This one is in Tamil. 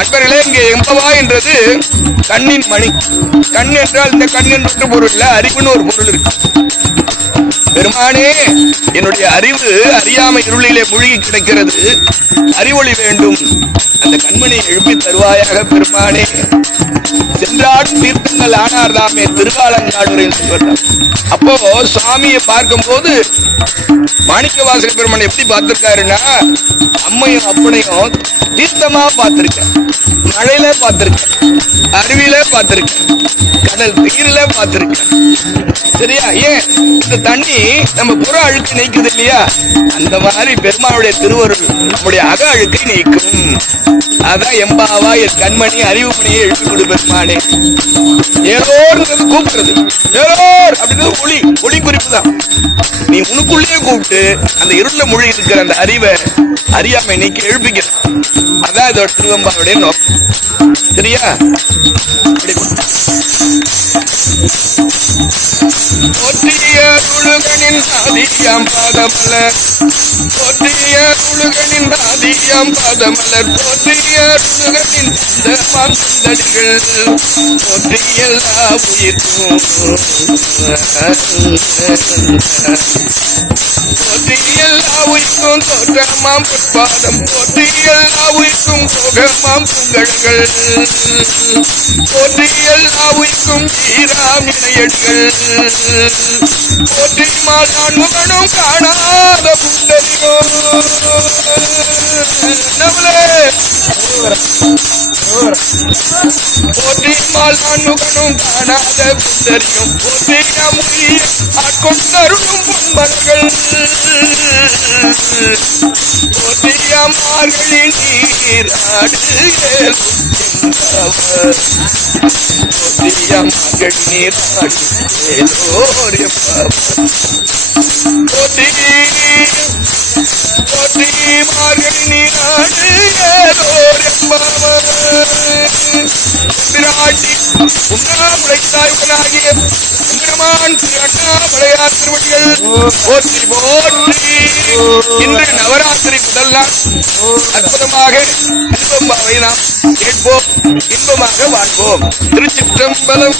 அன்பர்களே, இங்கே எம்பவா என்றது கண்ணின் மணி. கண் என்றால் இந்த கண் என்று பொருள் இல்ல, அறிவுன்னு ஒரு பொருள் இருக்கு. பெருமானே, என்னுடைய அறிவு அறியாமை இருளிலே மூழ்கி கிடக்கிறது, அறிவொளி வேண்டும், அந்த கண்மணியை எழுப்பி தருவாயாக பெருமானே. சென்றாடும் தீர்த்தங்கள் ஆனார் தாமே திருவாலங்காடுரை சொல்றார். அப்போ சுவாமியை பார்க்கும் போது மாணிக்க வாசக பெருமான் எப்படி பார்த்திருக்காருன்னா, அம்மையும் அப்பனையும் தீர்த்தமா பார்த்திருக்கேன், மழையில பார்த்திருக்கேன், அருவியில பார்த்திருக்கேன், கடல் நீரில பார்த்திருக்கேன். சரியா? ஏன் இந்த தண்ணி நம்ம புற அழுக்கு நீக்குது இல்லையா, அந்த மாதிரி பெருமானுடைய திருவருள் நம்முடைய அக அழுக்கை நீக்கும். அதான் எம்பாவா என் கண்மணி அறிவுமணியை எழுப்பி கொடு பெருமானே. ஏலோர்ங்கிறது கூப்பிடுறது, ஏலோர் அப்படின்றது ஒளி, ஒளி குறிப்பு தான். நீ உனக்குள்ளேயே கூப்பிட்டு அந்த இருள மொழி இருக்கிற அந்த அறிவை அறியாமை நீக்கி எழுப்பிக்க. அதான் இதோட திருவம்பாவுடைய நோக்கம். சரியா? போற்றிய குழுகனின் சாதியாம் பாதமலர், போற்றிய குழுகனின் சாதியாம் பாதமலர், போற்றிய குழுகனின் மாந்தடிகள், போற்றி எல்லா உயிர்க்கும், போற்றி எல்லா உயிர்க்கும் தோற்றமாம் பாதம், போற்றி எல்லா உயிர்க்கும் போகமாம் புகழ்கள், போற்றி எல்லா உயிர்க்கும் ஈராமிணையர்கள், போற்றி மாலான் முகனும் காணாத புண்டரியோ போற்றி மாலான் முகனும் காணாத புண்டரியும், போற்றிய மொழி ஆட்கொண்டருளும் பொன்மலர்கள், போற்றிய மார்கழி நீராடு போற்றிய மார்கழி நீராடு ஏலோர் எம்பாவாய், போற்றி போற்றி மார்கழி நீராடு ஏலோர் எம்பாவாய். பிராட்டி உண்ணாமுலைத்தாய்வனாகிய பெருமான் திரு அண்ணாமலையார் திருவடிகள் போற்றி போற்றி. இன்று நவராத்திரி முதல் நாள் அற்புதமாக திருவம்பாவை நாம் கேட்போம், இன்பமாக வாழ்வோம். திருச்சிற்றம்பலம்.